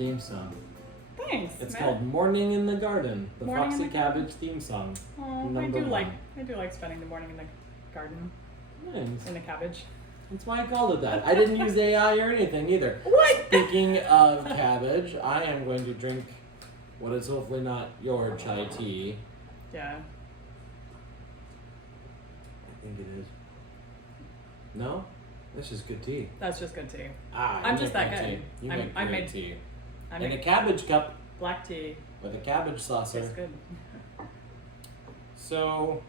theme song. Thanks. It's Matt. called Morning in the Garden, the Morning in Foxy the Garden. Cabbage theme song. Oh, I Number do like one. spending the morning in the garden Nice. in the cabbage. That's why I called it that. I didn't use AI or anything either. What? Speaking of cabbage, I am going to drink what is hopefully not your chai tea. Yeah. I think it is. No? That's just good tea. That's just good tea. Ah, I'm you just make that good good. tea. You I'm- make I great made- tea. I In a make cabbage cup black tea. with a cabbage saucer. It's good. So,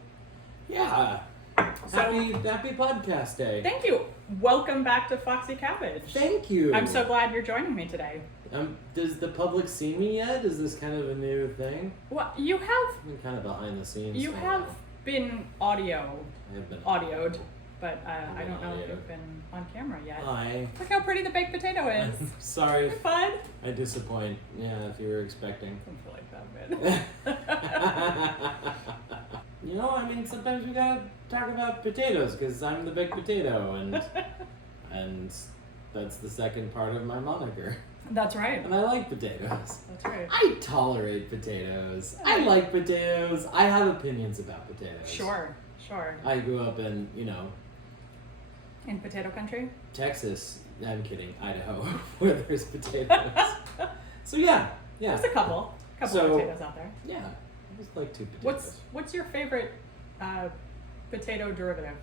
yeah. Happy podcast day. Thank you. Welcome back to Foxy Cabbage. Thank you. I'm so glad you're joining me today. Does the public see me yet? Is this kind of a new thing? Well, you have I've been kind of behind the scenes. you for a have while. been I have been audioed, but I don't know if Audioed. you've been on camera yet. Hi. Look how pretty the baked potato is. Sorry You're if fun. I disappoint. Yeah, if you were expecting. Don't feel like that bit. You know, I mean, sometimes we gotta talk about potatoes because I'm the baked potato, and that's the second part of my moniker. That's right. And I like potatoes. That's right. I tolerate potatoes. I like potatoes. I have opinions about potatoes. Sure. I grew up in, In potato country? Texas. I'm kidding. Idaho, where there's potatoes. So yeah. There's a couple So- of potatoes out there. Yeah. I just like two potatoes. What's your favorite potato derivative?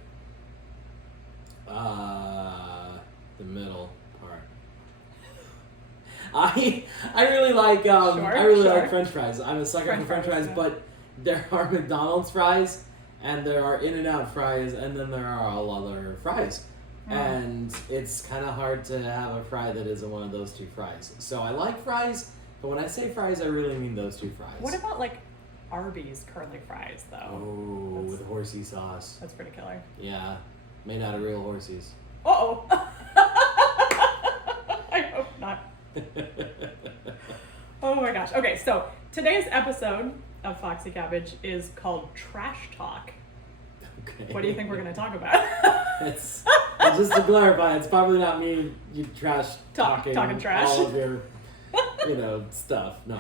The middle part. I really like like French fries. I'm a sucker for French fries, yeah. but there are McDonald's fries and there are In-N-Out fries and then there are all other fries. And it's kind of hard to have a fry that isn't one of those two fries. So I like fries, but when I say fries, I really mean those two fries. What about like Arby's curly fries though? Oh, with horsey sauce. That's pretty killer. Yeah, made out of real horses. Uh-oh. I hope not. Oh my gosh. Okay, so today's episode of Foxy Cabbage is called Trash Talk. Okay. What do you think we're going to talk about? It's just to clarify, it's probably not me. You talking trash. all of your, stuff. No,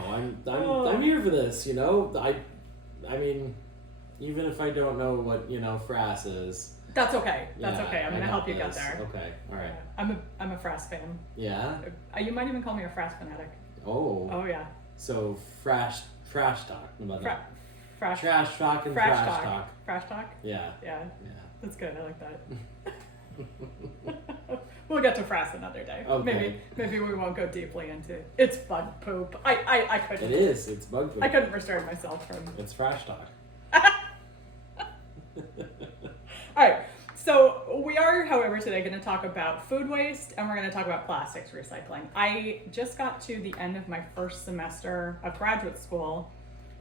I'm here for this. I mean, even if I don't know what frass is. That's okay. That's yeah, okay. I'm going to I help you got get this. there. Okay, all right. I'm a frass fan. Yeah. You might even call me a frass fanatic. Oh. Oh yeah. So trash talk. How about that? Fresh Trash talk and trash talk. Fresh talk? Yeah. Yeah. Yeah. That's good. I like that. We'll get to frass another day. Okay. Maybe we won't go deeply into it's bug poop. I couldn't. It is. It's bug food. I couldn't restrain myself from. It's trash talk. All right. So we are, however, today going to talk about food waste and we're going to talk about plastics recycling. I just got to the end of my first semester of graduate school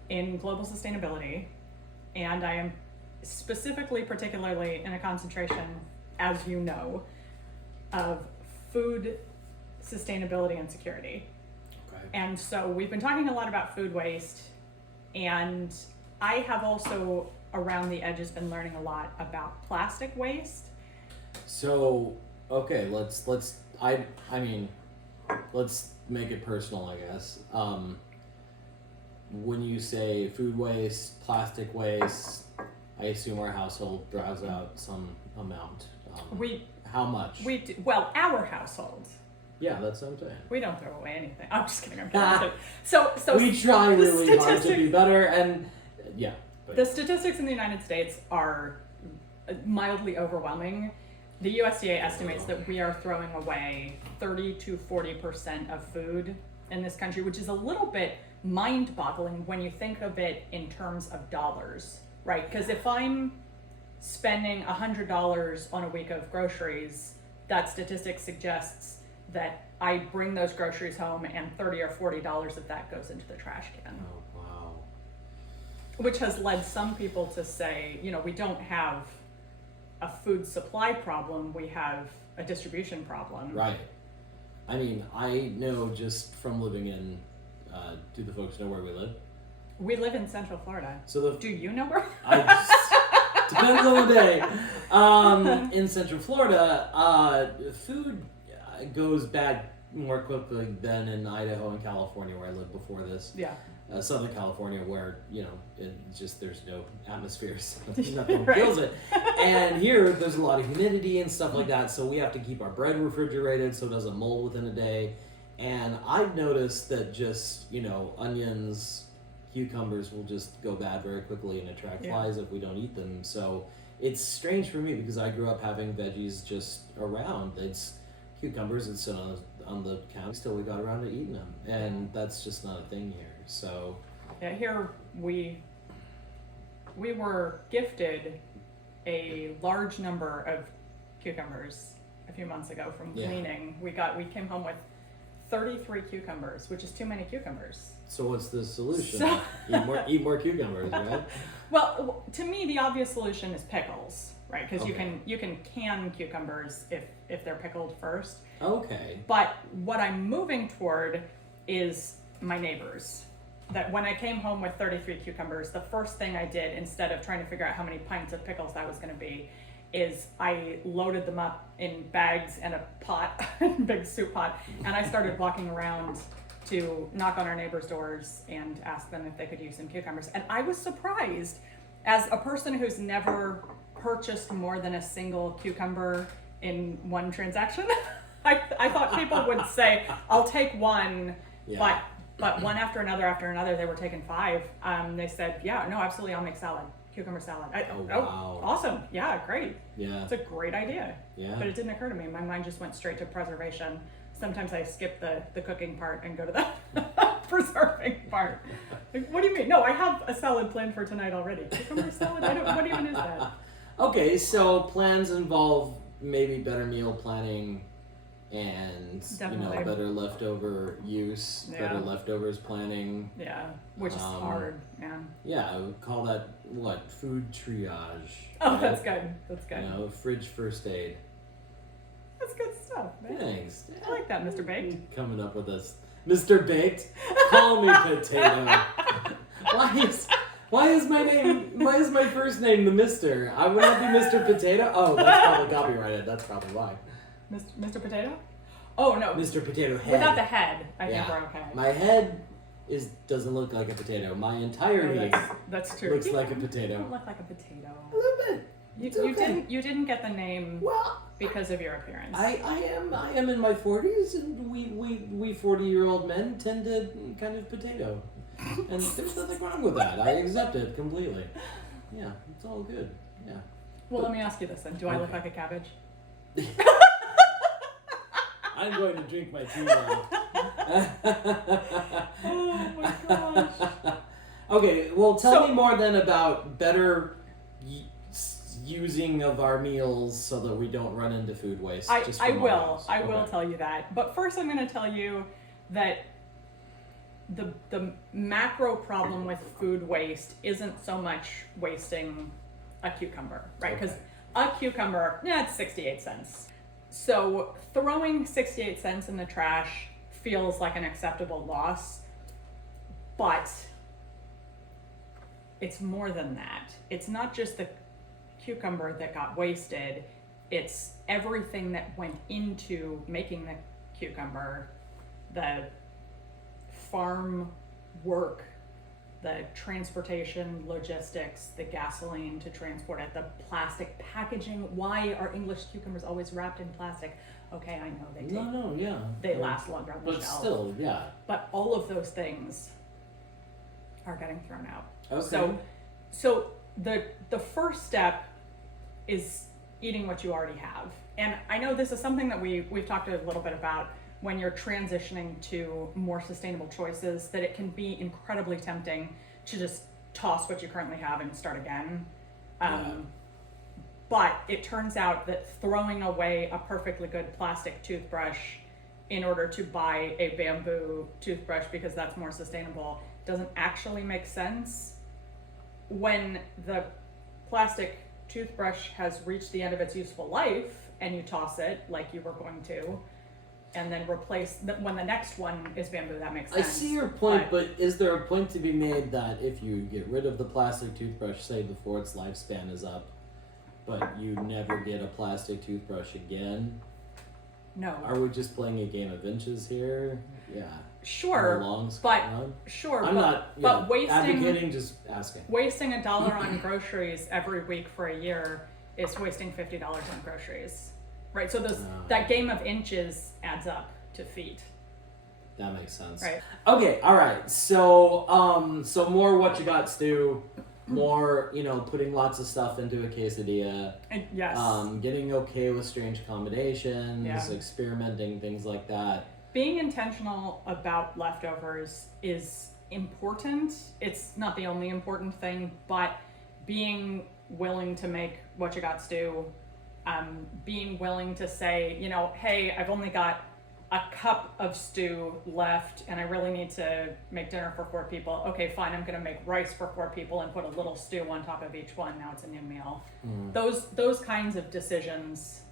in global sustainability, and I am particularly in a concentration, as you know, of food sustainability and security. Okay. And so we've been talking a lot about food waste, and I have also around the edges been learning a lot about plastic waste. So, okay, let's make it personal, I guess. When you say food waste, plastic waste, I assume our household drives out some amount. How much? Well, our household. Yeah, that's what I'm saying. We don't throw away anything. I'm just kidding. I'm kidding. So we try really hard to be better, and yeah. But. The statistics in the United States are mildly overwhelming. The USDA estimates that we are throwing away 30 to 40% of food in this country, which is a little bit mind-boggling when you think of it in terms of dollars, right? Because if I'm spending $100 on a week of groceries, that statistic suggests that I bring those groceries home and $30 or $40 of that goes into the trash can. Oh, wow. Which has led some people to say, we don't have a food supply problem, we have a distribution problem. Right. I mean, I know just from living in, do the folks know where we live? We live in Central Florida. So do you know where? Depends on the day. In Central Florida, food goes bad more quickly than in Idaho and California where I lived before this. Yeah. Southern California where, it just there's no atmosphere, so nothing Right. kills it. And here there's a lot of humidity and stuff like that, so we have to keep our bread refrigerated so it doesn't mold within a day. And I've noticed that just, onions, cucumbers will just go bad very quickly and attract flies if we don't eat them. So it's strange for me because I grew up having veggies just around. It's cucumbers that sit on the counter till we got around to eating them, and that's just not a thing here. So Yeah, here we were gifted a large number of cucumbers a few months ago from gleaning. We came home with 33 cucumbers, which is too many cucumbers. So what's the solution? So- eat more cucumbers, right? Well, to me, the obvious solution is pickles, right? Because Okay. you can can cucumbers if they're pickled first. Okay. But what I'm moving toward is my neighbors. That when I came home with 33 cucumbers, the first thing I did, instead of trying to figure out how many pints of pickles that was going to be, is I loaded them up in bags and a pot, big soup pot, and I started walking around to knock on our neighbors' doors and ask them if they could use some cucumbers. And I was surprised, as a person who's never purchased more than a single cucumber in one transaction, I thought people would say, I'll take one, but one after another, they were taking 5. They said, yeah, no, absolutely, I'll make salad. Cucumber salad. Wow. Awesome. Yeah, great. Yeah. It's a great idea. Yeah. But it didn't occur to me. My mind just went straight to preservation. Sometimes I skip the cooking part and go to the preserving part. Like, what do you mean? No, I have a salad planned for tonight already. Cucumber salad? What even is that? Okay, so plans involve maybe better meal planning and Definitely. better leftover use, Yeah. better leftovers planning. Yeah, which is hard, man. Yeah, I would call that food triage. Oh, right? that's good. That's good. Fridge first aid. That's good stuff, man. Thanks. I like that, Mr. Baked. Coming up with this, Mr. Baked. Call me Potato. Why is my first name the Mister? I would not be Mr. Potato. Oh, that's probably copyrighted. That's probably why. Mr. Potato? Oh no. Mr. Potato Head. Without the head, I think Yeah. we're okay. My head doesn't look like a potato. My entirety That's true. looks You like a don't potato. look like a potato. A little bit. You didn't get the name Well, because of your appearance. I am in my 40s, and we 40-year-old men tend to kind of potato, and there's nothing wrong with that. I accept it completely. Yeah, it's all good. Yeah. Well, let me ask you this then. Do I look like a cabbage? I'm going to drink my tea now. Oh my gosh. Okay, well, tell So- me more then about better using of our meals so that we don't run into food waste. I from our will. house. I will Okay. tell you that. But first, I'm going to tell you that the macro problem with food waste isn't so much wasting a cucumber, right? Because a cucumber, it's 68 cents. So throwing 68 cents in the trash feels like an acceptable loss, but it's more than that. It's not just the cucumber that got wasted, it's everything that went into making the cucumber, the farm work, the transportation, logistics, the gasoline to transport it, the plastic packaging. Why are English cucumbers always wrapped in plastic? Okay, I know they last longer on the But shelf. still, yeah. But all of those things are getting thrown out. Okay. So the first step is eating what you already have. And I know this is something that we've talked a little bit about when you're transitioning to more sustainable choices, that it can be incredibly tempting to just toss what you currently have and start again. But it turns out that throwing away a perfectly good plastic toothbrush in order to buy a bamboo toothbrush because that's more sustainable doesn't actually make sense. When the plastic toothbrush has reached the end of its useful life and you toss it like you were going to, and then replace when the next one is bamboo, that makes sense. I see your point, but is there a point to be made that if you get rid of the plastic toothbrush, say before its lifespan is up, but you never get a plastic toothbrush again, No. Are we just playing a game of inches here? Yeah. Sure, but I'm not but wasting advocating, just asking. Wasting $1 on groceries every week for a year is wasting $50 on groceries, right? So that game of inches adds up to feet. That makes sense. Right. Okay. All right. So so more what you got, Stu. More, putting lots of stuff into a quesadilla. Yes. Getting okay with strange combinations. Yeah. Experimenting, things like that. Being intentional about leftovers is important. It's not the only important thing, but being willing to make what you got stew, being willing to say, hey, I've only got a cup of stew left and I really need to make dinner for 4 people. Okay, fine, I'm gonna make rice for 4 people and put a little stew on top of each one. Now it's a new meal. Those kinds of decisions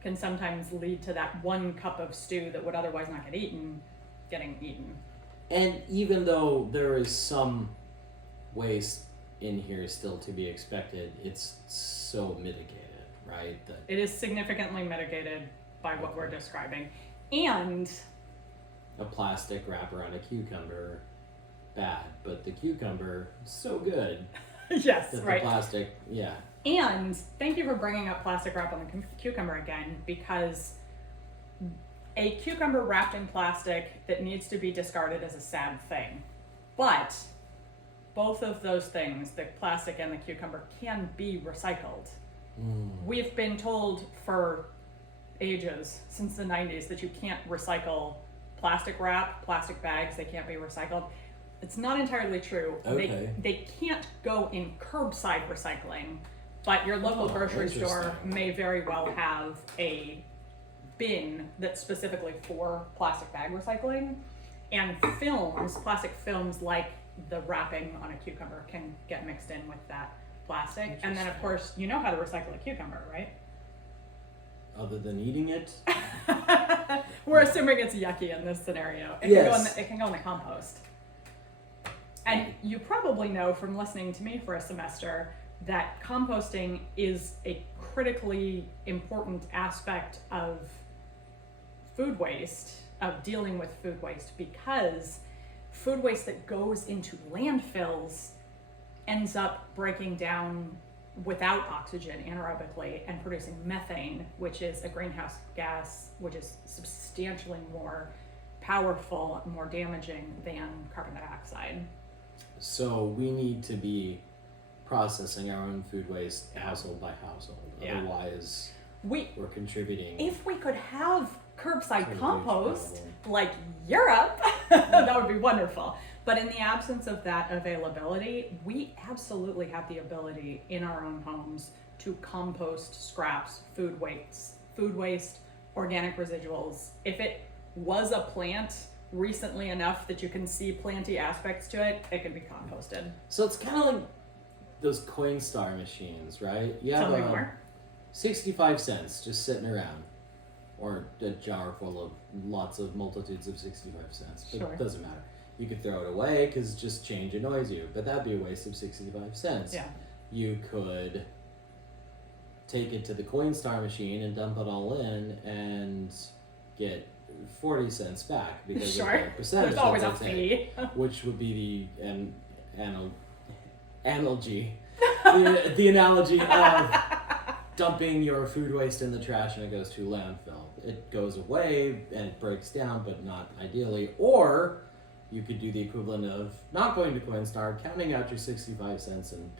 can sometimes lead to that 1 cup of stew that would otherwise not get eaten, getting eaten. And even though there is some waste in here still to be expected, it's so mitigated, right? It is significantly mitigated by what we're describing. And a plastic wrap around a cucumber, bad, but the cucumber, so good. Yes, that right. The plastic, yeah. And thank you for bringing up plastic wrap on the cucumber again, because a cucumber wrapped in plastic that needs to be discarded is a sad thing. But both of those things, the plastic and the cucumber, can be recycled. We've been told for ages, since the 90s, that you can't recycle plastic wrap, plastic bags, they can't be recycled. It's not entirely true. Okay. They can't go in curbside recycling, but your local grocery store may very well have a bin that's specifically for plastic bag recycling. And plastic films like the wrapping on a cucumber can get mixed in with that plastic. And then of course, you know how to recycle a cucumber, right? Other than eating it? We're assuming it's yucky in this scenario. It can go in the compost. And you probably know from listening to me for a semester that composting is a critically important aspect of food waste, of dealing with food waste, because food waste that goes into landfills ends up breaking down without oxygen anaerobically and producing methane, which is a greenhouse gas which is substantially more powerful, more damaging than carbon dioxide. So we need to be processing our own food waste household by household. Yeah. Otherwise, we're contributing. If we could have curbside compost like Europe, that would be wonderful. But in the absence of that availability, we absolutely have the ability in our own homes to compost scraps, food waste, organic residuals. If it was a plant recently enough that you can see planty aspects to it, it can be composted. So it's kind of like those Coinstar machines, right? You have 65 cents just sitting around, or a jar full of multitudes of 65 cents. But Sure. It doesn't matter. You could throw it away because just change annoys you, but that'd be a waste of 65 cents. Yeah. You could take it to the Coinstar machine and dump it all in and get 40 cents back because of the percentage. There's always that's a fee. which would be the analogy of dumping your food waste in the trash and it goes to landfill. It goes away and it breaks down, but not ideally. Or you could do the equivalent of not going to Coinstar, counting out your 65 cents and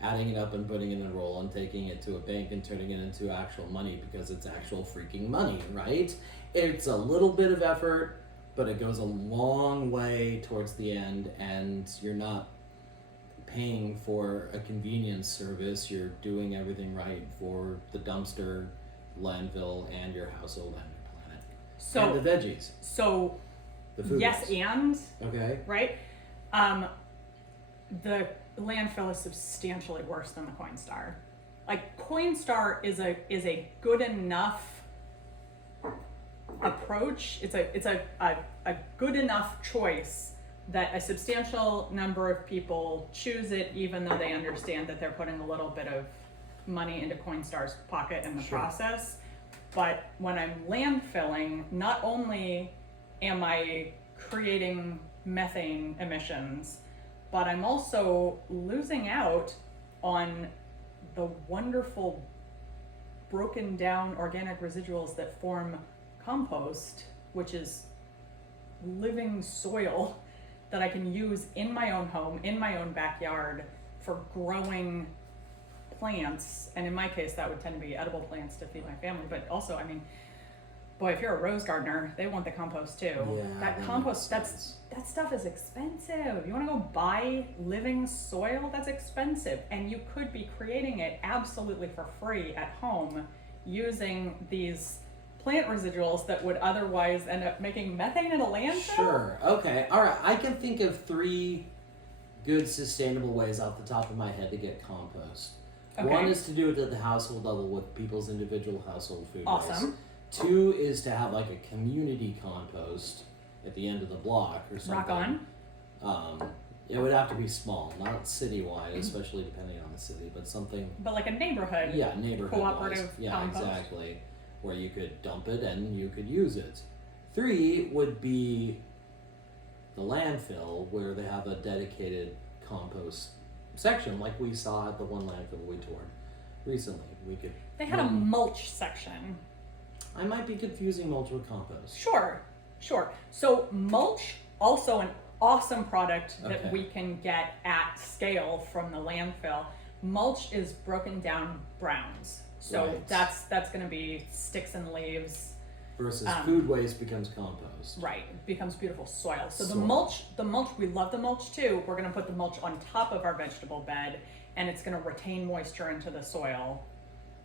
adding it up and putting it in a roll and taking it to a bank and turning it into actual money because it's actual freaking money, right? It's a little bit of effort, but it goes a long way towards the end, and you're not paying for a convenience service. You're doing everything right for the dumpster, landfill, and your household and your planet. And the veggies. So the food yes, waste. and okay, right. The landfill is substantially worse than the Coinstar. Like Coinstar is a good enough approach. It's a good enough choice that a substantial number of people choose it, even though they understand that they're putting a little bit of money into Coinstar's pocket in the process. But when I'm landfilling, not only am I creating methane emissions, but I'm also losing out on the wonderful broken down organic residuals that form compost, which is living soil that I can use in my own home, in my own backyard, for growing plants. And in my case, that would tend to be edible plants to feed my family. But also, I mean, boy, if you're a rose gardener, they want the compost too. Yeah, that compost, that stuff is expensive. You want to go buy living soil? That's expensive. And you could be creating it absolutely for free at home using these plant residuals that would otherwise end up making methane in a landfill. Sure. Okay. All right. I can think of 3 good sustainable ways off the top of my head to get compost. Okay. 1 is to do it at the household level with people's individual household food waste. Awesome. 2 is to have like a community compost at the end of the block or something. Rock on. It would have to be small, not citywide, especially depending on the city, but something. But like a neighborhood. Yeah, neighborhood cooperative Yeah, compost. exactly. Where you could dump it and you could use it. 3 would be the landfill, where they have a dedicated compost section, like we saw at the one landfill we toured recently. They had a mulch section. I might be confusing mulch with compost. Sure. So mulch, also an awesome product that Okay. we can get at scale from the landfill. Mulch is broken down browns. So Right. that's going to be sticks and leaves. Versus food waste becomes compost. Right, it becomes beautiful soil. So Soil. the mulch, we love the mulch too. We're going to put the mulch on top of our vegetable bed, and it's going to retain moisture into the soil.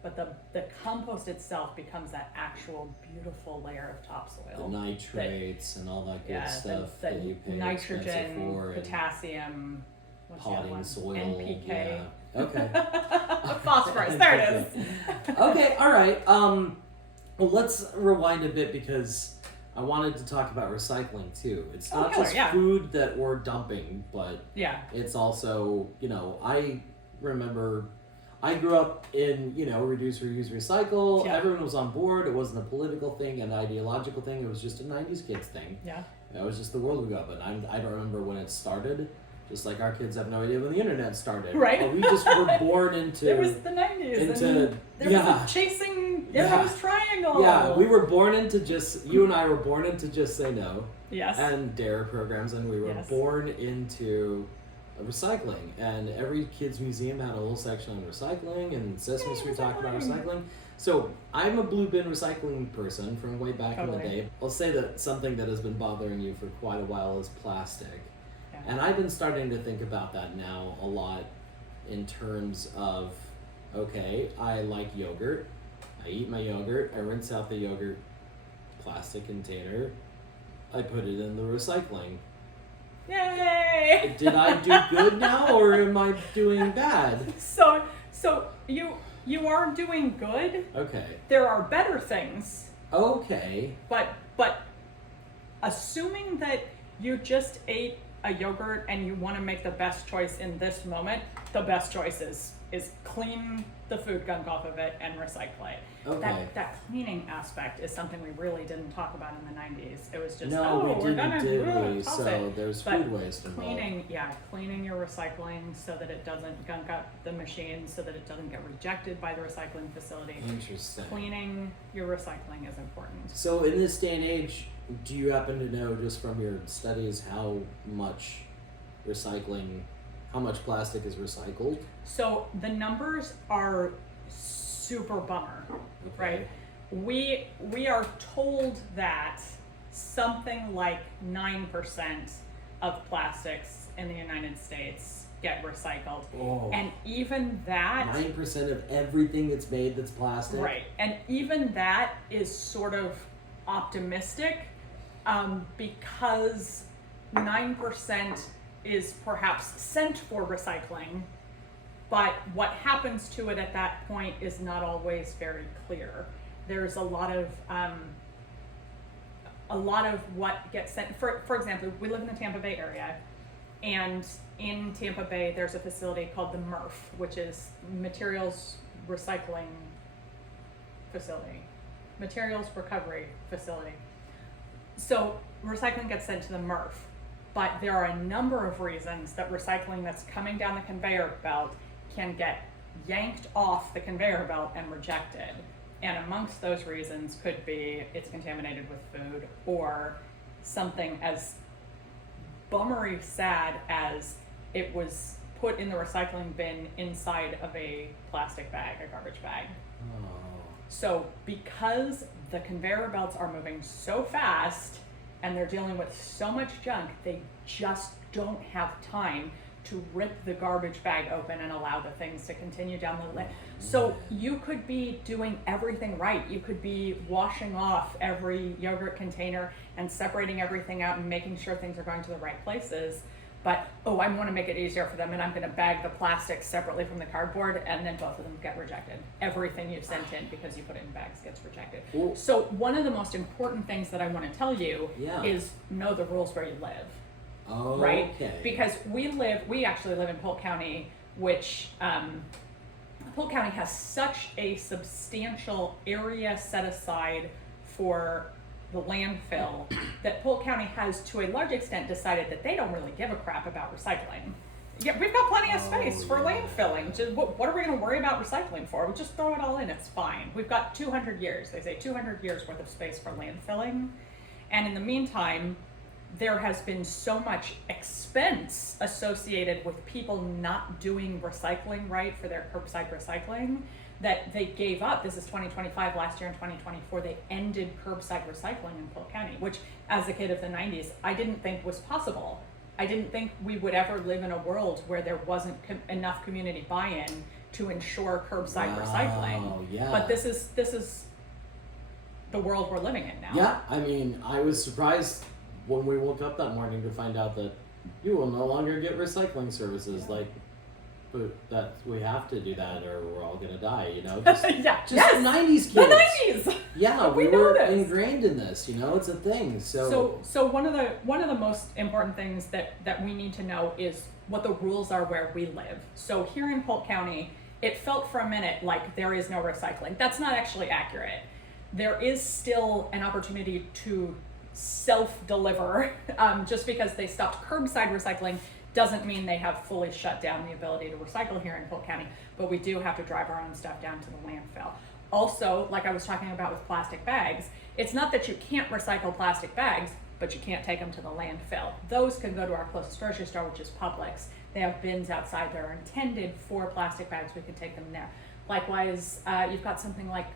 But the compost itself becomes that actual beautiful layer of The topsoil. nitrates and all that good stuff the that you pay expensive nitrogen, for, and potassium, what's the other potting one? soil. NPK. Yeah. Okay. Phosphorus, there it is. Okay, all right. Well, let's rewind a bit because I wanted to talk about recycling too. It's not killer, just yeah. food that we're dumping, but Yeah. it's also, I remember I grew up in, reduce, reuse, recycle. Yeah. Everyone was on board. It wasn't a political thing, an ideological thing. It was just a 90s kids thing. Yeah. It was just the world we grew up in. I don't remember when it started. Just like our kids have no idea when the internet started. Right. We just were born into... It was the 90s. into and there was a chasing everyone's triangle. Yeah, we were born into you and I were born into Just Say No. Yes. And DARE programs, and we were Yes. born into recycling. And every kid's museum had a whole section on recycling, and Sesame Street talked about recycling. So I'm a blue bin recycling person from way back in the day. I'll say that something that has been bothering you for quite a while is plastic. Yeah. And I've been starting to think about that now a lot in terms of, okay, I like yogurt. I eat my yogurt. I rinse out the yogurt plastic container. I put it in the recycling. Yay! Did I do good now, or am I doing bad? So you are doing good. Okay. There are better things, Okay. but assuming that you just ate a yogurt and you want to make the best choice in this moment, the best choice is clean the food gunk off of it and recycle it. Okay. That cleaning aspect is something we really didn't talk about in the 90s. It was just, No, we we're gonna didn't, did we? toss So it. there's But food waste involved. cleaning your recycling so that it doesn't gunk up the machine, so that it doesn't get rejected by the recycling facility. Interesting. Cleaning your recycling is important. So in this day and age, do you happen to know, just from your studies, how much plastic is recycled? So the numbers are super bummer, right? We are told that something like 9% of plastics in the United States get recycled. Oh. And even that 9% of everything that's made that's plastic? right. And even that is sort of optimistic, because 9% is perhaps sent for recycling, but what happens to it at that point is not always very clear. There's a lot of what gets sent. For example, we live in the Tampa Bay area, and in Tampa Bay there's a facility called the MRF, which is Materials Recycling Facility. materials recovery facility. So recycling gets sent to the MRF, but there are a number of reasons that recycling that's coming down the conveyor belt can get yanked off the conveyor belt and rejected. And amongst those reasons could be it's contaminated with food, or something as bummery sad as it was put in the recycling bin inside of a plastic bag, a garbage bag. Oh. So because the conveyor belts are moving so fast and they're dealing with so much junk, they just don't have time to rip the garbage bag open and allow the things to continue down the lane. So you could be doing everything right. You could be washing off every yogurt container and separating everything out and making sure things are going to the right places. But, oh, I want to make it easier for them, and I'm going to bag the plastic separately from the cardboard, and then both of them get rejected. Everything you've sent in because you put it in bags gets rejected. Ooh. So one of the most important things that I want to tell you Yeah. is know the rules where you live. Oh, Right? okay. Because we actually live in Polk County, which Polk County has such a substantial area set aside for the landfill that Polk County has, to a large extent, decided that they don't really give a crap about recycling. Yeah, we've got plenty of space for landfilling. Just, what are we going to worry about recycling for? We just throw it all in, it's fine. We've got 200 years, they say 200 years worth of space for landfilling. And in the meantime, there has been so much expense associated with people not doing recycling right for their curbside recycling that they gave up. This is 2025, last year in 2024, they ended curbside recycling in Polk County, which as a kid of the 90s, I didn't think was possible. I didn't think we would ever live in a world where there wasn't enough community buy-in to ensure curbside recycling. Yeah. But this is the world we're living in now. Yeah, I mean, I was surprised when we woke up that morning to find out that you will no longer get recycling services. Yeah. Like, but that we have to do that or we're all gonna die, you know? Just, Yeah. just Yes. 90s kids. The 90s. Yeah, We we know were this. ingrained in this, you know, it's a thing. So one of the most important things that we need to know is what the rules are where we live. So here in Polk County, it felt for a minute like there is no recycling. That's not actually accurate. There is still an opportunity to self-deliver. Just because they stopped curbside recycling doesn't mean they have fully shut down the ability to recycle here in Polk County, but we do have to drive our own stuff down to the landfill. Also, like I was talking about with plastic bags, it's not that you can't recycle plastic bags, but you can't take them to the landfill. Those can go to our closest grocery store, which is Publix. They have bins outside that are intended for plastic bags. We can take them there. Likewise, you've got something like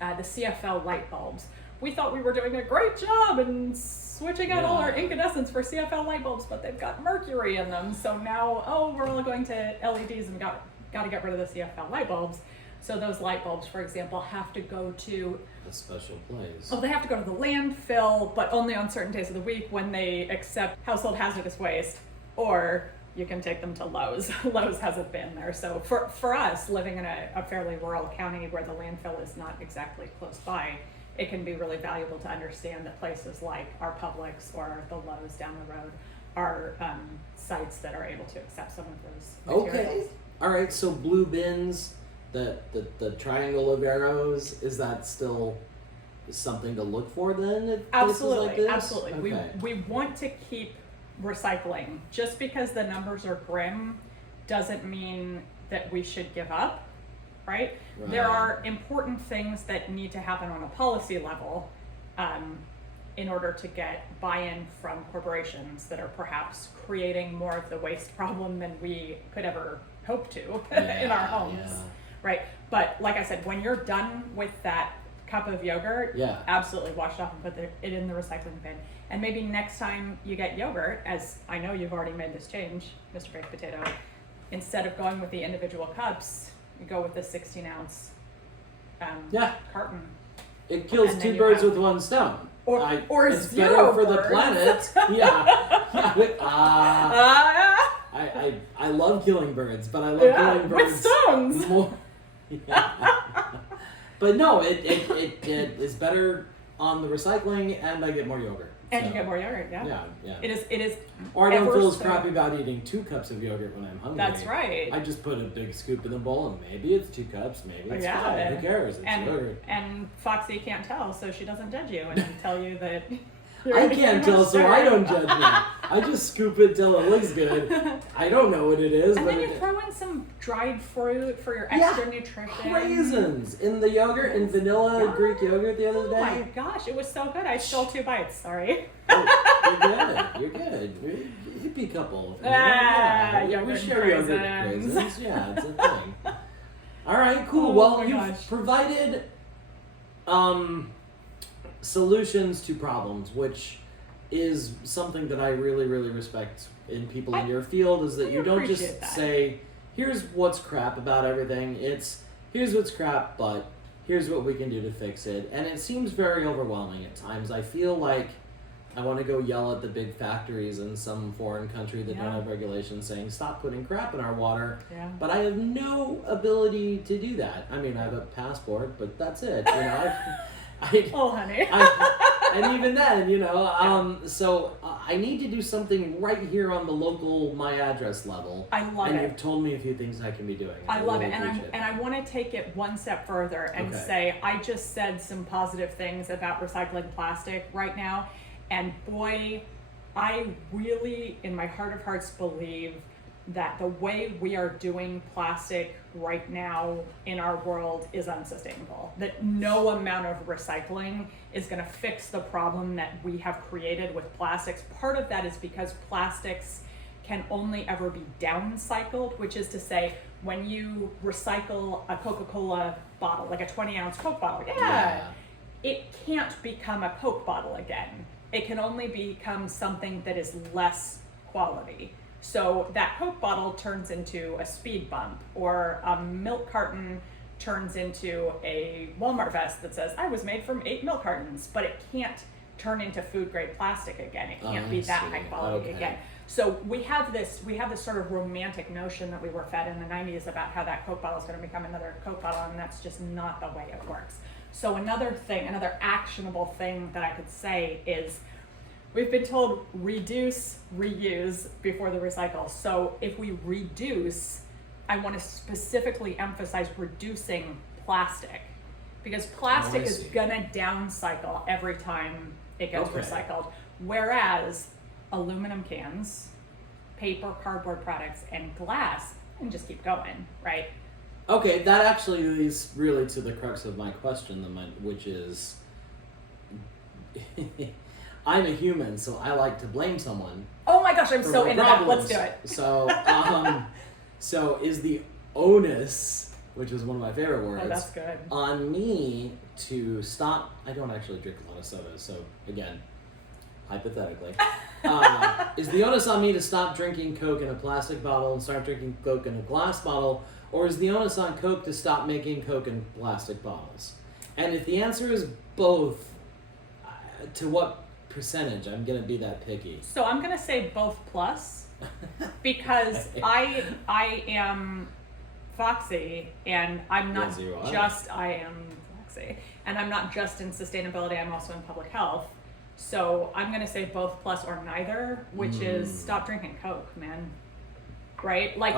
the CFL light bulbs. We thought we were doing a great job in switching out all our incandescents for CFL light bulbs, but they've got mercury in them. So now, we're all going to LEDs and got to get rid of the CFL light bulbs. So those light bulbs, for example, have to go to a special place. they have to go to the landfill, but only on certain days of the week when they accept household hazardous waste, or you can take them to Lowe's. Lowe's has a bin there. So for us, living in a fairly rural county where the landfill is not exactly close by, it can be really valuable to understand that places like our Publix or the Lowe's down the road are sites that are able to accept some of those materials. Okay. All right. So blue bins, the triangle of arrows, is that still something to look for then? At Absolutely, places like this? absolutely. Okay. We want to keep recycling. Just because the numbers are grim doesn't mean that we should give up. Right? There are important things that need to happen on a policy level in order to get buy-in from corporations that are perhaps creating more of the waste problem than we could ever hope to in our homes. Yeah. Right? But like I said, when you're done with that cup of yogurt, absolutely wash it off and put it in the recycling bin. And maybe next time you get yogurt, as I know you've already made this change, Mr. Baked Potato, instead of going with the individual cups, you go with the 16-ounce carton. It kills two birds with one stone. Or it's zero better for birds. the planet. I love killing birds, but I love killing birds with stones. more. But no, it is better on the recycling, and I get more yogurt. And So, you get more yogurt, yeah. Yeah. It is. Or I don't ever feel as so- crappy about eating 2 cups of yogurt when I'm hungry. That's right. I just put a big scoop in the bowl, and maybe it's 2 cups, maybe it's 5. Who cares? It's yogurt. And Foxy can't tell, so she doesn't judge you and tell you that. I can't tell, so I don't judge me. I just scoop it till it looks good. I don't know what it is. And but then you throw in some dried fruit for your extra nutrition. Raisins in the yogurt, in vanilla Greek yogurt the other day. Oh my gosh, it was so good. I stole 2 bites, sorry. Oh, you're good. You're a hippie couple. Yogurt we and share yogurt raisins. and raisins. Yeah, it's a thing. All right, cool. Oh Well, my you've gosh. provided solutions to problems, which is something that I really, really respect in people in your field, is that you don't just appreciate that. say, here's what's crap about everything. It's, here's what's crap, but here's what we can do to fix it. And it seems very overwhelming at times. I feel like I want to go yell at the big factories in some foreign country that don't have regulations saying, stop putting crap in our water. Yeah. But I have no ability to do that. I mean, I have a passport, but that's it. You know, Oh, honey. and even then, you know, so I need to do something right here on the local my address level. I love and it. you've told me a few things I can be doing. I love really it, appreciate and I want to take it one step further and Okay. say I just said some positive things about recycling plastic right now, and boy, I really, in my heart of hearts, believe that the way we are doing plastic right now in our world is unsustainable. That no amount of recycling is going to fix the problem that we have created with plastics. Part of that is because plastics can only ever be downcycled, which is to say, when you recycle a Coca-Cola bottle, like a 20-ounce Coke bottle, it can't become a Coke bottle again. It can only become something that is less quality. So that Coke bottle turns into a speed bump, or a milk carton turns into a Walmart vest that says, I was made from 8 milk cartons, but it can't turn into food grade plastic again. It can't be that high quality again. So we have this sort of romantic notion that we were fed in the 90s about how that Coke bottle is going to become another Coke bottle, and that's just not the way it works. So another actionable thing that I could say is, we've been told reduce, reuse before the recycle. So if we reduce, I want to specifically emphasize reducing plastic, because plastic is gonna downcycle every time it gets recycled. Whereas aluminum cans, paper, cardboard products, and glass can just keep going, right? Okay, that actually leads really to the crux of my question, which is, I'm a human, so I like to blame someone. Oh my gosh, I'm so into that. Let's do it. So is the onus, which is one of my favorite words, Oh, that's good. on me to stop. I don't actually drink a lot of soda, so again, hypothetically, is the onus on me to stop drinking Coke in a plastic bottle and start drinking Coke in a glass bottle, or is the onus on Coke to stop making Coke in plastic bottles? And if the answer is both, to what percentage? I'm gonna be that picky. So I'm gonna say both plus, because I am Foxy, and I'm not I am Foxy, and I'm not just in sustainability, I'm also in public health. So I'm gonna say both plus or neither, which is stop drinking Coke, man. Right? Like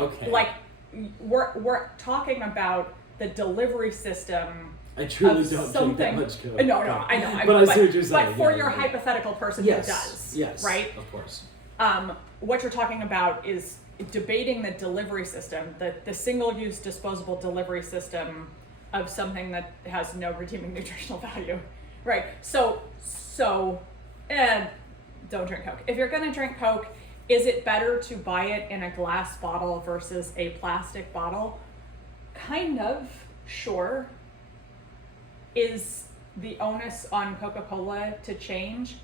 we're talking about the delivery system. I truly don't drink that much Coke. No, I know. But I see what you're saying. But for your hypothetical person who does, right? Of course. What you're talking about is debating the delivery system, the single-use disposable delivery system of something that has no redeeming nutritional value, right? So don't drink Coke. If you're gonna drink Coke, is it better to buy it in a glass bottle versus a plastic bottle? Kind of, sure. Is the onus on Coca-Cola to change?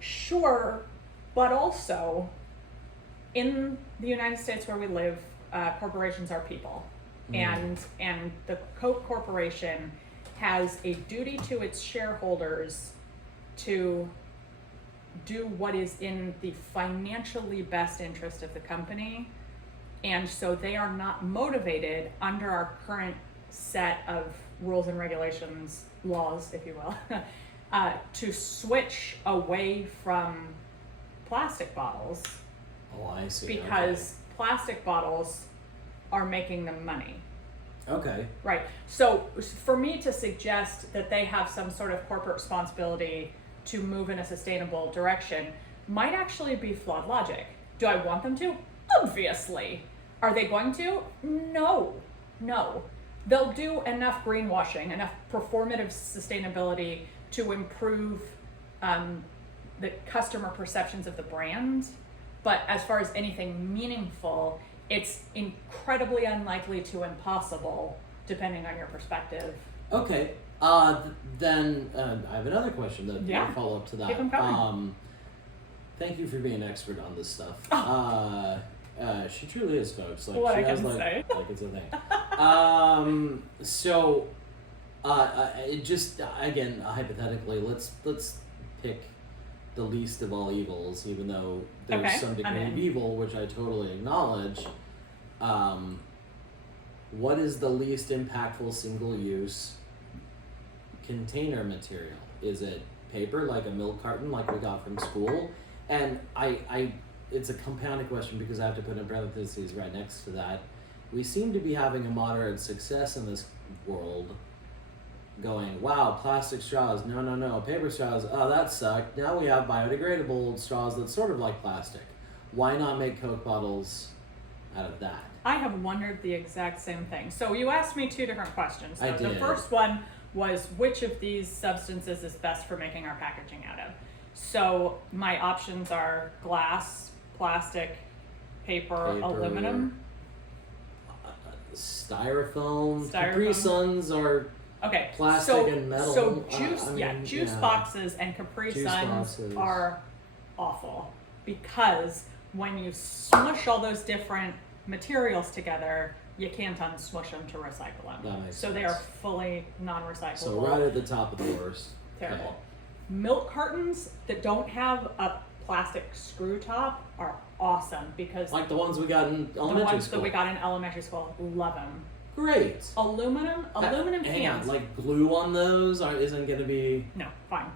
Sure, but also in the United States where we live, corporations are people, and the Coke Corporation has a duty to its shareholders to do what is in the financially best interest of the company, and so they are not motivated under our current set of rules and regulations, laws, if you will, to switch away from plastic bottles Oh, I see. because plastic bottles are making them money. Okay. Right. So for me to suggest that they have some sort of corporate responsibility to move in a sustainable direction might actually be flawed logic. Do I want them to? Obviously. Are they going to? No. They'll do enough greenwashing, enough performative sustainability to improve the customer perceptions of the brand. But as far as anything meaningful, it's incredibly unlikely to impossible, depending on your perspective. Okay. Then I have another question that will follow up to that. Keep them coming. Thank you for being an expert on this stuff. She truly is, folks. Like What she I has can like say. It's a thing. It just again hypothetically, let's pick the least of all evils, even though there's some degree of evil, which I totally acknowledge. What is the least impactful single-use container material? Is it paper, like a milk carton, like we got from school? And it's a compounded question because I have to put in parentheses right next to that. We seem to be having a moderate success in this world, going, wow, plastic straws, no, paper straws, oh, that sucked. Now we have biodegradable straws that's sort of like plastic. Why not make Coke bottles out of that? I have wondered the exact same thing. So you asked me two different questions. So I did. The first one was, which of these substances is best for making our packaging out of? So my options are glass, plastic, paper. Aluminum. Styrofoam. Capri Suns are okay, plastic and metal. So juice boxes and Capri Juice Suns boxes are awful because when you smush all those different materials together, you can't unsmush them to recycle them. That makes so sense. they are fully non-recyclable. So right at the top of the worst. Terrible. Okay. Milk cartons that don't have a plastic screw top are awesome because Like the ones we got in the elementary ones school. that we got in elementary school, love them. Great. Aluminum Hang cans. on, like glue on those isn't going to be... No, fine.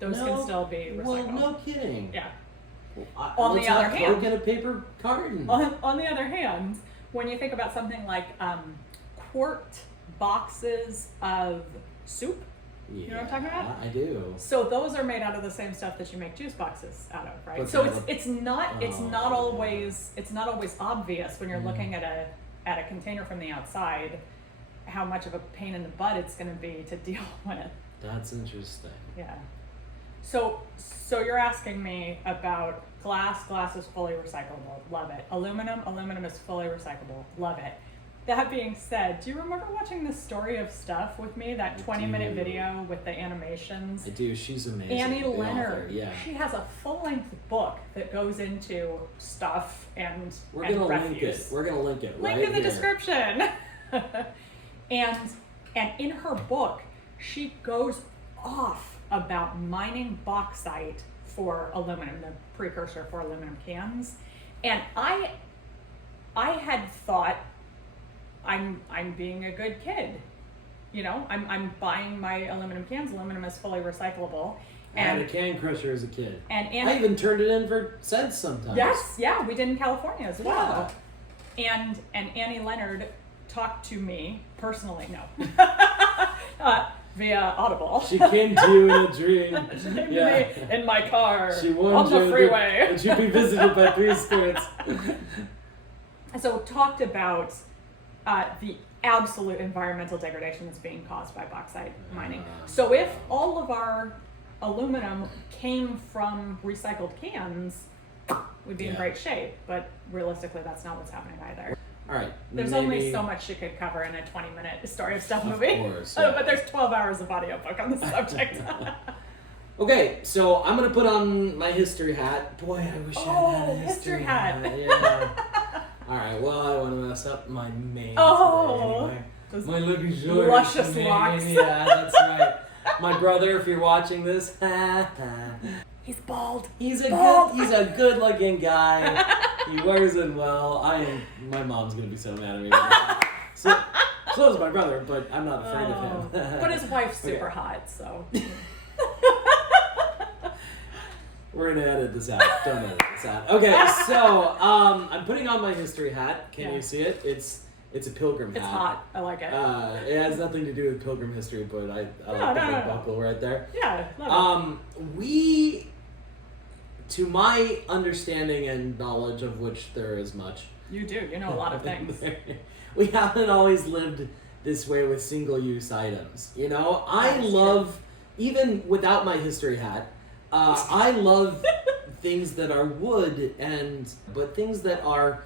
Those can still be recycled. Well, no kidding. Yeah. On the other hand- Coke in a paper carton. On the other hand, when you think about something like quart boxes of soup, Yeah, you know what I'm talking about? I do. so those are made out of the same stuff that you make juice boxes out of, right? But So kind it's not always obvious when you're Mm-hmm. looking at a container from the outside how much of a pain in the butt it's going to be to deal with. That's interesting. Yeah. So you're asking me about glass. Glass is fully recyclable. Love it. Aluminum is fully recyclable. Love it. That being said, do you remember watching the Story of Stuff with me? That 20-minute video with the animations? I do. She's amazing. Annie The Leonard. author, yeah. She has a full-length book that goes into stuff and We're and gonna refuse. link it. We're gonna link it. Link right in the here. description. and in her book, she goes off about mining bauxite for aluminum, the precursor for aluminum cans. And I had thought I'm being a good kid. You know, I'm buying my aluminum cans. Aluminum is fully recyclable. I had a can crusher as a kid. And I even turned it in for cents sometimes. Yes, yeah, we did in California as well. And Annie Leonard talked to me personally, no, via Audible. She came to you in a dream. She came to me in my car She warned on the you freeway. that you'd be visited by 3 spirits. So talked about the absolute environmental degradation that's being caused by bauxite mining. So if all of our aluminum came from recycled cans, we'd be in great shape. But realistically, that's not what's happening either. All right. There's only so much you could cover in a 20-minute Story of Stuff movie. Of course. Yeah. But there's 12 hours of audiobook on the subject. Okay, so I'm gonna put on my history hat. Boy, I wish I had a history hat. Yeah. All right. Well, I want to mess up my mane today anyway. My luxurious luscious mane. locks. Yeah, that's right. My brother, if you're watching this, He's bald. he's a good-looking guy. He wears it well. My mom's gonna be so mad at me. So is my brother, but I'm not afraid of him. But his wife's super Okay. hot, so. We're gonna edit this out. Don't edit this out. Okay, so I'm putting on my history hat. Can you see it? It's a pilgrim hat. It's hot. I like it. It has nothing to do with pilgrim history, but I like the big buckle right there. Yeah, love We, to my understanding and knowledge of which there is much. You do. You know a lot of things. We haven't always lived this way with single-use items. You know, I That's love, even without my history hat, I love things that are wood but things that are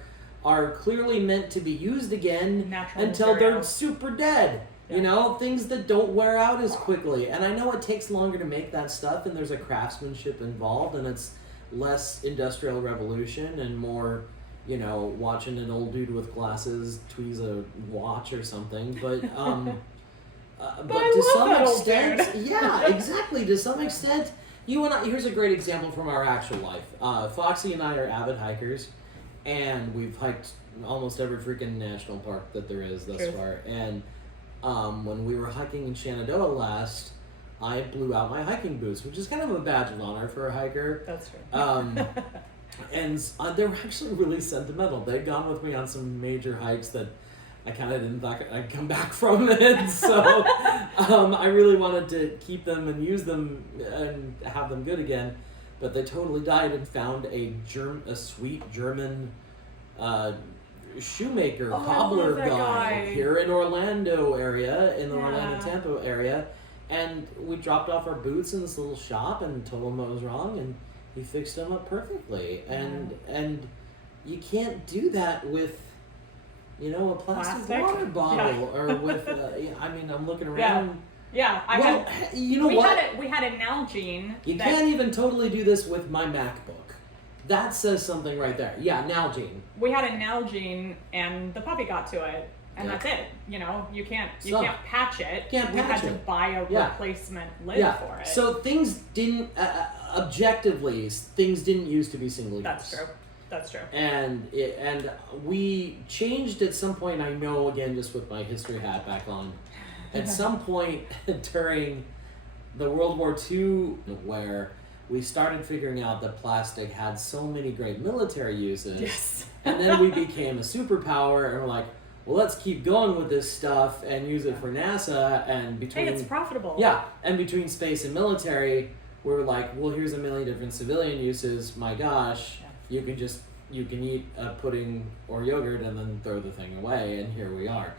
clearly meant to be used again Natural until they're materials. super dead. Yeah. You know, things that don't wear out as quickly. And I know it takes longer to make that stuff, and there's a craftsmanship involved, and it's less industrial revolution and more, you know, watching an old dude with glasses tweeze a watch or something. But but to some extent, yeah, exactly. To some extent, you and I. Here's a great example from our actual life. Foxy and I are avid hikers, and we've hiked almost every freaking national park that there is thus far. And when we were hiking in Shenandoah last, I blew out my hiking boots, which is kind of a badge of honor for a hiker. That's true. And they were actually really sentimental. They'd gone with me on some major hikes that I kind of didn't think I'd come back from it. So I really wanted to keep them and use them and have them good again. But they totally died and found a sweet German shoemaker, cobbler guy here in Orlando area, in the Orlando, Tampa area. And we dropped off our boots in this little shop and told him what was wrong, and he fixed them up perfectly. And you can't do that with, you know, a plastic water bottle or with. I mean, I'm looking around. Yeah, we had a Nalgene. You can't even totally do this with my MacBook. That says something right there. Yeah, Nalgene. We had a Nalgene, and the puppy got to it, and that's it. You know, you can't patch it. We had to buy a replacement lid for it. So things didn't objectively, things didn't used to be single use. That's true. And we changed at some point. I know, again, just with my history hat back on. At some point during the World War II, where we started figuring out that plastic had so many great military uses, and then we became a superpower, and we're like, well, let's keep going with this stuff and use it for NASA, and between... Hey, it's profitable. Yeah, and between space and military, we were like, well, here's a million different civilian uses. My gosh, you can eat a pudding or yogurt and then throw the thing away, and here we are.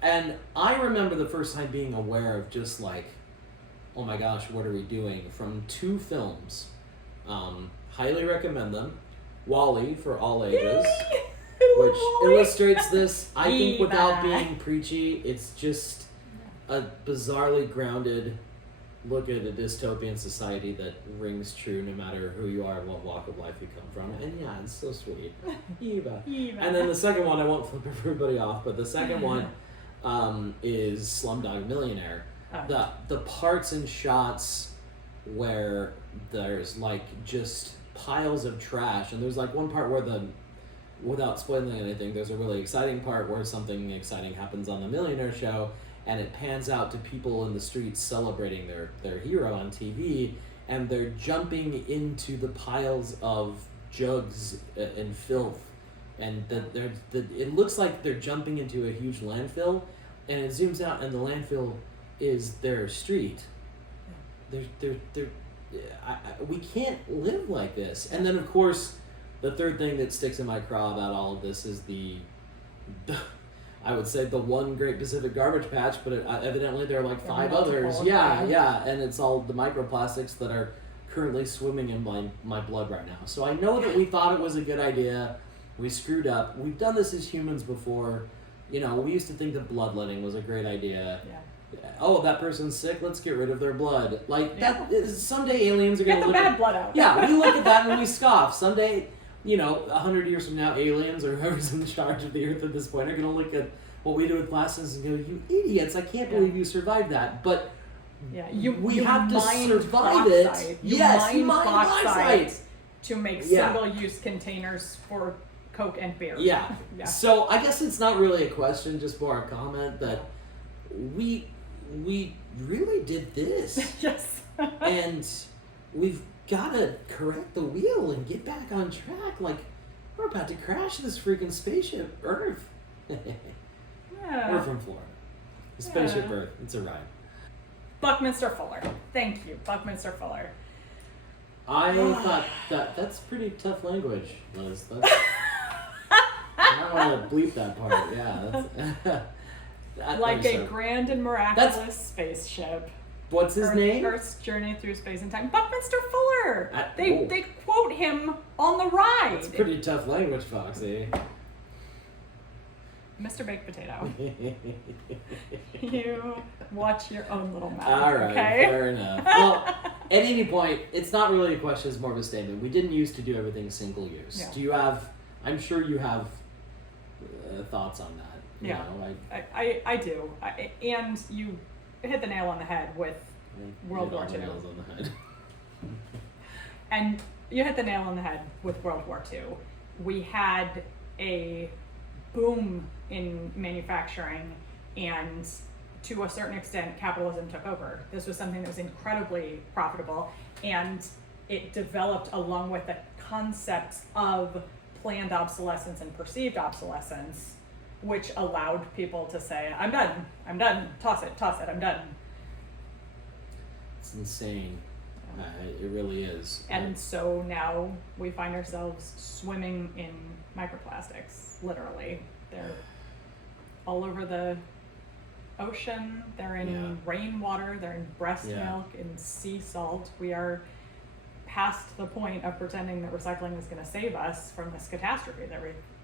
And I remember the first time being aware of just like, oh my gosh, what are we doing? From two films. Highly recommend them. Wall-E for all ages, which illustrates this, I think, without being preachy. It's just a bizarrely grounded look at a dystopian society that rings true no matter who you are and what walk of life you come from. And yeah, it's so sweet. Eva. And then the second one, I won't flip everybody off, but the second one is Slumdog Millionaire. The parts and shots where there's like just piles of trash, and there's like one part where without spoiling anything, there's a really exciting part where something exciting happens on the Millionaire show, and it pans out to people in the streets celebrating their hero on TV, and they're jumping into the piles of jugs and filth, and it looks like they're jumping into a huge landfill, and it zooms out, and the landfill is their street. We can't live like this. And then, of course, the third thing that sticks in my craw about all of this is the I would say the one Great Pacific Garbage Patch, but evidently there are like 5 others. Yeah, and it's all the microplastics that are currently swimming in my blood right now. So I know that we thought it was a good idea. We screwed up. We've done this as humans before. You know, we used to think that bloodletting was a great idea. Yeah. Oh, that person's sick, let's get rid of their blood. Like, that is, someday aliens are going to look at... Get the bad blood out. Yeah, we look at that and we scoff. Someday, 100 years from now, aliens or whoever's in charge of the Earth at this point are going to look at what we do with glasses and go, you idiots, I can't believe you survived that. But we have to survive it. Yes, you mine bauxite to make single-use containers for Coke and beer. Yeah. So I guess it's not really a question, just more a comment that we really did this. Yes. And we've gotta correct the wheel and get back on track. Like, we're about to crash this freaking spaceship Earth. Yeah. We're from Florida. Spaceship Yeah. Earth. It's a ride. Buckminster Fuller. Thank you, Buckminster Fuller. I thought that's pretty tough language, Liz. That's, I don't want to bleep that part. Yeah, that's Like a grand and miraculous spaceship. What's his name? Earth's journey through space and time. Buckminster Fuller. Oh. They quote him on the ride. It's pretty tough language, Foxy. Mr. Baked Potato. You watch your own little mouth. All right, okay? fair enough. Well, at any point, it's not really a question; it's more of a statement. We didn't used to do everything single use. Yeah. Do you have? I'm sure you have thoughts on that. You Yeah, know, I do. And you hit the nail on the head with World War II. Nails on the head. And you hit the nail on the head with World War II. We had a boom in manufacturing, and to a certain extent, capitalism took over. This was something that was incredibly profitable, and it developed along with the concepts of planned obsolescence and perceived obsolescence, which allowed people to say, I'm done, toss it, I'm done. It's insane. It really is. And so now we find ourselves swimming in microplastics, literally. They're all over the ocean, they're in rainwater, they're in breast milk, in sea salt. We are past the point of pretending that recycling is going to save us from this catastrophe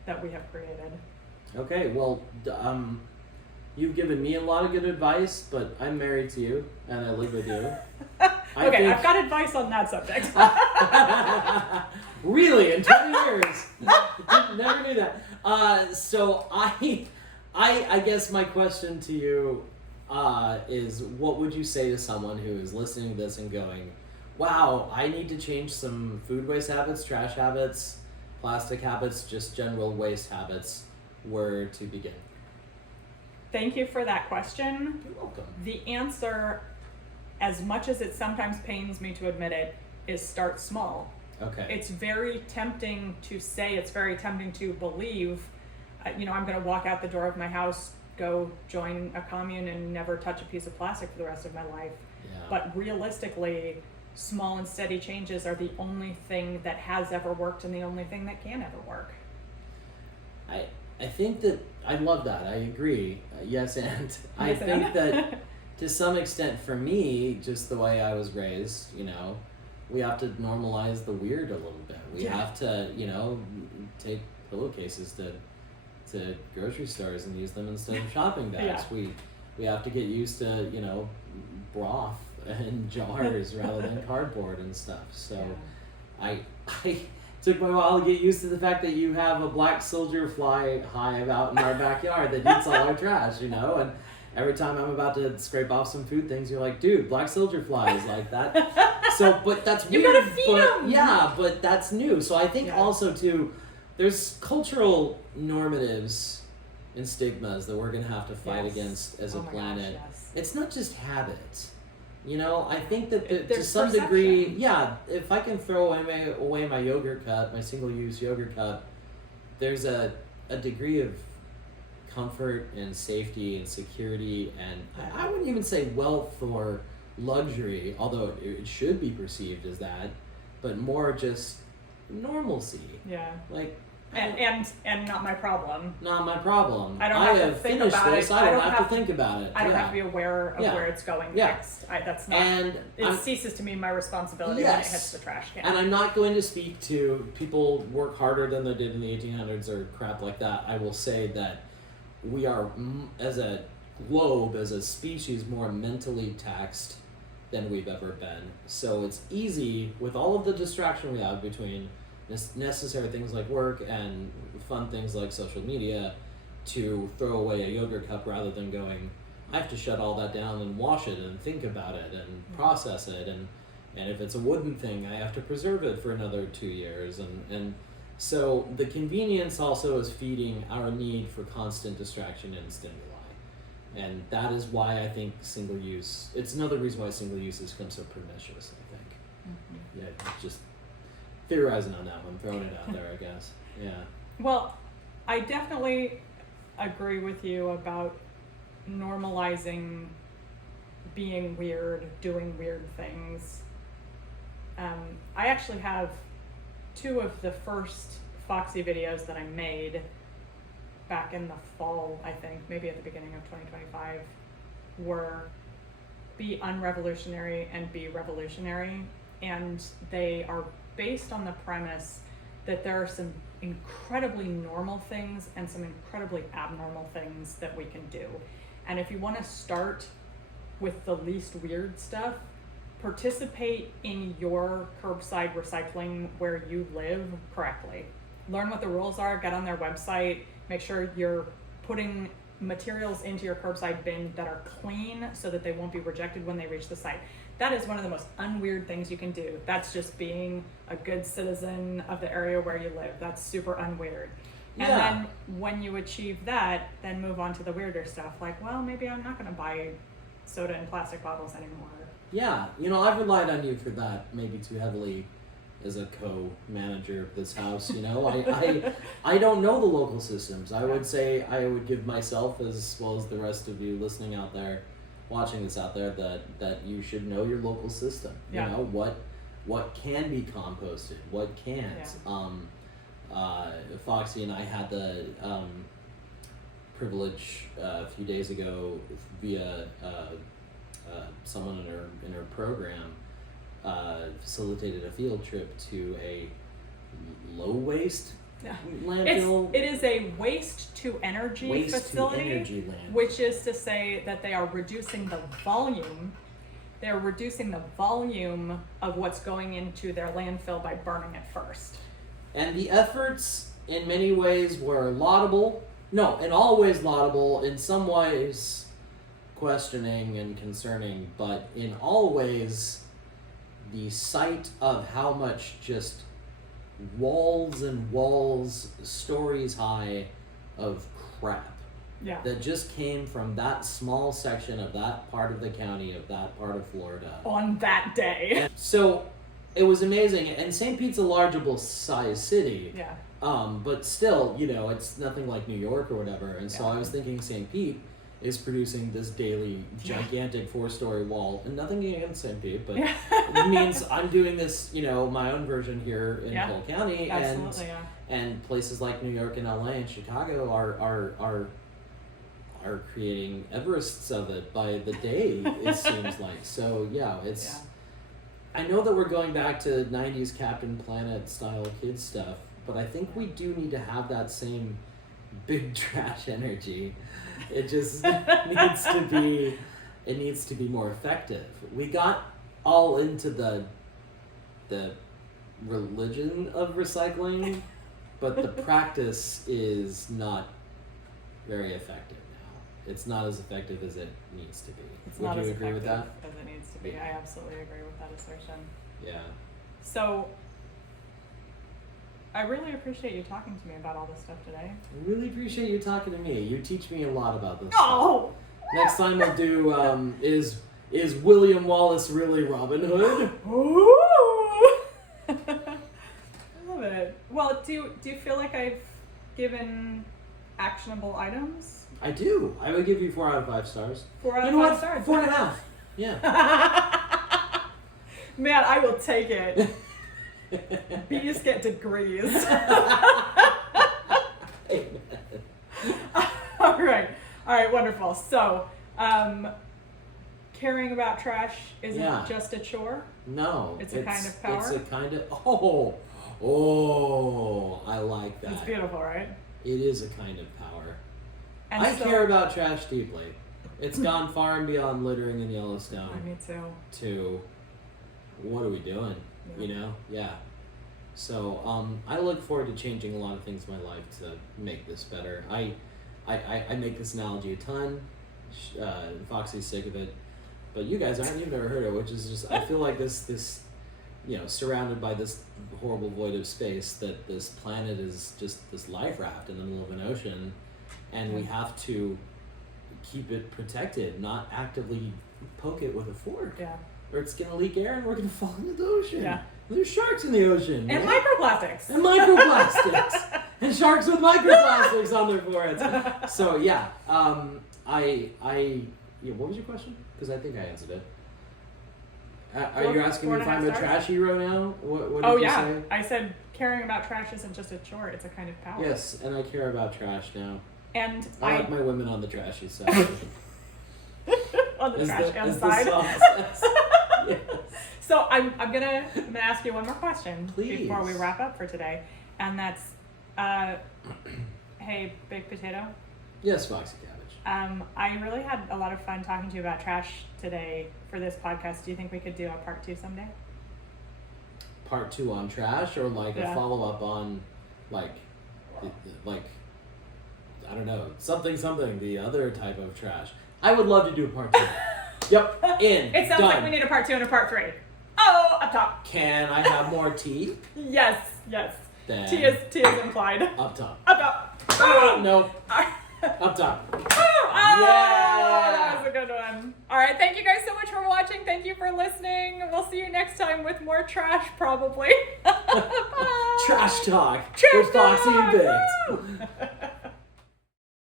that we have created. Okay, well, you've given me a lot of good advice, but I'm married to you, and I live with you. Okay, I've got advice on that subject. Really? In 20 years? Never knew that. So I guess my question to you is, what would you say to someone who is listening to this and going, wow, I need to change some food waste habits, trash habits, plastic habits, just general waste habits, where to begin? Thank you for that question. You're welcome. The answer, as much as it sometimes pains me to admit it, is start small. Okay. It's very tempting to say, it's very tempting to believe, I'm going to walk out the door of my house, go join a commune, and never touch a piece of plastic for the rest of my life. Yeah. But realistically, small and steady changes are the only thing that has ever worked and the only thing that can ever work. I think that I love that. I agree. Yes, and I Yes, and. think that to some extent, for me, just the way I was raised, we have to normalize the weird a little bit. We have to, take pillowcases to grocery stores and use them instead of shopping bags. Yeah. We have to get used to, broth and jars rather than cardboard and stuff. So I took me a while to get used to the fact that you have a black soldier fly hive out in our backyard that eats all our trash, and every time I'm about to scrape off some food things, you're like, dude, black soldier flies like that. So, but that's weird. You gotta feed them. Yeah, but that's new. So I think also too, there's cultural normatives and stigmas that we're gonna have to fight against as a planet. Gosh, yes. It's not just habits. I think that to There's some perception. degree, if I can throw away my yogurt cup, my single-use yogurt cup, there's a degree of comfort and safety and security, and I wouldn't even say wealth or luxury, although it should be perceived as that, but more just normalcy. Yeah. Like, And not my problem. not my problem. I don't have to think finished about this. it. I don't have to think about it. I don't have to be aware of where it's going next. That's not. And it ceases to be my responsibility when it hits the trash can. And I'm not going to speak to people work harder than they did in the 1800s or crap like that. I will say that we are, as a globe, as a species, more mentally taxed than we've ever been. So it's easy, with all of the distraction we have between necessary things like work and fun things like social media, to throw away a yogurt cup rather than going, I have to shut all that down and wash it and think about it and process it, and if it's a wooden thing, I have to preserve it for another 2 years, and so the convenience also is feeding our need for constant distraction and stimuli, and that is why I think it's another reason why single use has become so pernicious, I think. Mm-hmm. yeah, just theorizing on that one, throwing it out there, I guess. Yeah. Well, I definitely agree with you about normalizing being weird, doing weird things. I actually have 2 of the first Foxy videos that I made back in the fall, I think, maybe at the beginning of 2025, were be unrevolutionary and be revolutionary. And they are based on the premise that there are some incredibly normal things and some incredibly abnormal things that we can do. And if you want to start with the least weird stuff, participate in your curbside recycling where you live correctly. Learn what the rules are, get on their website, make sure you're putting materials into your curbside bin that are clean so that they won't be rejected when they reach the site. That is one of the most unweird things you can do. That's just being a good citizen of the area where you live. That's super unweird. And then when you achieve that, then move on to the weirder stuff. Like, well, maybe I'm not going to buy soda in plastic bottles anymore. Yeah, you know, I've relied on you for that maybe too heavily as a co-manager of this house. You know, I don't know the local systems. I would say I would give myself, as well as the rest of you listening out there, watching this out there, that you should know your local system. Yeah. You know, what can be composted, what can't. Yeah. Foxy and I had the privilege a few days ago via someone in her program facilitated a field trip to a low waste landfill. It is a waste to energy facility, which is to say that they are reducing the volume. They're reducing the volume of what's going into their landfill by burning it first. And the efforts in many ways were laudable. No, in all ways laudable, in some ways questioning and concerning, but in all ways the sight of how much just walls and walls, stories high of crap that just came from that small section of that part of the county, of that part of Florida. On that day. And so it was amazing. And St. Pete's a largeable size city. Yeah. But still, you know, it's nothing like New York or whatever. And so I was thinking St. Pete is producing this daily gigantic 4-story wall, and nothing against St. Pete, but it means I'm doing this, you know, my own version here in Cole County, and places like New York and LA and Chicago are creating Everests of it by the day, it seems like. So it's I know that we're going back to 90s Captain Planet style kid stuff, but I think we do need to have that same big trash energy. It just needs to be more effective. We got all into the religion of recycling, but the practice is not very effective now. It's not as effective as it needs to be. Would you agree with that? As it needs to be. I absolutely agree with that assertion. Yeah. So I really appreciate you talking to me about all this stuff today. I really appreciate you talking to me. You teach me a lot about this stuff. Next time we'll do is William Wallace really Robin Hood? Ooh. I love it. Well, do you feel like I've given actionable items? I do. I would give you 4 out of 5 stars. 4 out of 5 stars. 4.5. Yeah. Man, I will take it. Bees get degrees. All right, wonderful. So, caring about trash isn't just a chore. No, it's a kind of power. It's a kind of I like that. It's beautiful, right? It is a kind of power. And I care about trash deeply. It's gone far and beyond littering in Yellowstone. Me too. To what are we doing? You know? Yeah. So I look forward to changing a lot of things in my life to make this better. I make this analogy a ton. Foxy's sick of it, but you guys aren't. You've never heard it, which is just I feel like this, you know, surrounded by this horrible void of space. That this planet is just this life raft in the middle of an ocean, and we have to keep it protected, not actively poke it with a fork. Yeah. Or it's gonna leak air and we're gonna fall into the ocean. Yeah. There's sharks in the ocean. And man. microplastics. And microplastics. And sharks with microplastics on their foreheads. So yeah, what was your question? Because I think I answered it. Are you asking me if I'm a trash hero now? What did you say? I said caring about trash isn't just a chore; it's a kind of power. Yes, and I care about trash now. And I like my women on the trashy side. On the trash and side. Yes. So I'm gonna ask you one more question Please. Before we wrap up for today, and that's, hey, Baked Potato. Yes, Foxy Cabbage. I really had a lot of fun talking to you about trash today for this podcast. Do you think we could do a part 2 someday? Part 2 on trash, or like a follow up on like I don't know, something, the other type of trash. I would love to do a part 2. Yep, in. It sounds done. like we need a part 2 and a part 3. Oh, up top. Can I have more tea? Yes. Then Tea is implied. up top. Up top. No. Up top. Oh, Yeah. that was a good one. All right, thank you guys so much for watching. Thank you for listening. We'll see you next time with more trash, probably. Trash talk Trash with Foxy and talk. Baked. Woo!